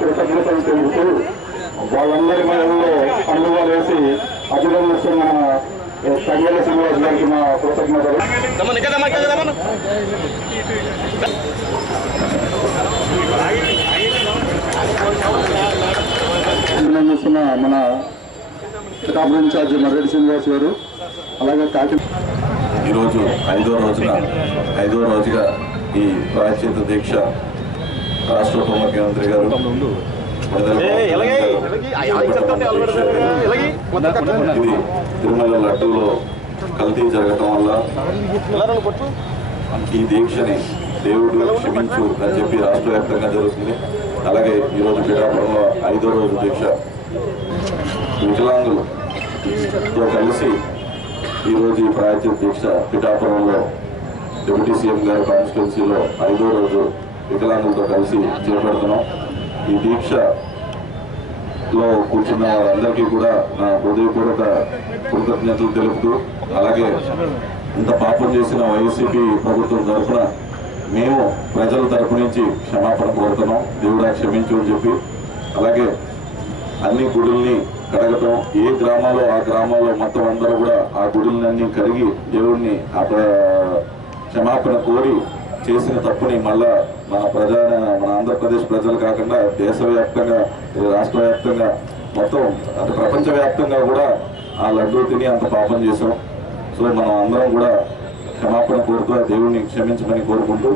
కృతజ్ఞతలు తెలుపుతూ వాళ్ళందరి మనలో పండుగ వేసి అభినందిస్తున్న సంగల శ్రీనివాస్ గారికి మా కృతజ్ఞతలు. అభినందిస్తున్న మన పిఠాపురం ఇన్ఛార్జి మర్రెడ్డి శ్రీనివాస్ గారు, అలాగే ఈరోజు ఐదో రోజుగా ఈ ప్రాయశ్చిత్త దీక్ష రాష్ట్ర ఉప ముఖ్యమంత్రి గారు ఇది తిరుమల లడ్డూలో కల్తీ జరగటం వల్ల ఈ దీక్షని దేవుడు క్షమించు అని చెప్పి రాష్ట్ర వ్యాప్తంగా జరుగుతుంది. అలాగే ఈరోజు పిఠాపురంలో ఐదో రోజు దీక్ష వికలాంగులతో కలిసి ఈరోజు ఈ ప్రాయశ్చిత్త దీక్ష పిఠాపురంలో డిప్యూటీ సీఎం గారి కాన్స్టిట్యున్సీలో ఐదో రోజు వికలాంగులతో కలిసి చేపడుతున్నాం. ఈ దీక్షలో కూర్చున్న వారందరికీ కూడా నా హృదయపూర్వక కృతజ్ఞతలు తెలుపుతూ, అలాగే ఇంత పాపం చేసిన వైసీపీ ప్రభుత్వం తరఫున మేము ప్రజల తరఫు నుంచి క్షమాపణ కోరుతున్నాం, దేవుడా క్షమించు అని చెప్పి. అలాగే అన్ని గుడుల్ని కడగటం, ఏ గ్రామాల్లో ఆ గ్రామాల్లో మొత్తం అందరూ కూడా ఆ గుడులన్నీ కడిగి దేవుడిని క్షమాపణ కోరి చేసిన తప్పుని మళ్ళా మన ఆంధ్రప్రదేశ్ ప్రజలు కాకుండా దేశవ్యాప్తంగా, రాష్ట్ర వ్యాప్తంగా, మొత్తం అంటే ప్రపంచవ్యాప్తంగా కూడా ఆ లడ్డూ తిని అంత పాపం చేసాం. సో మనం అందరం కూడా క్షమాపణ కోరుతూ దేవుడిని క్షమించమని కోరుకుంటూ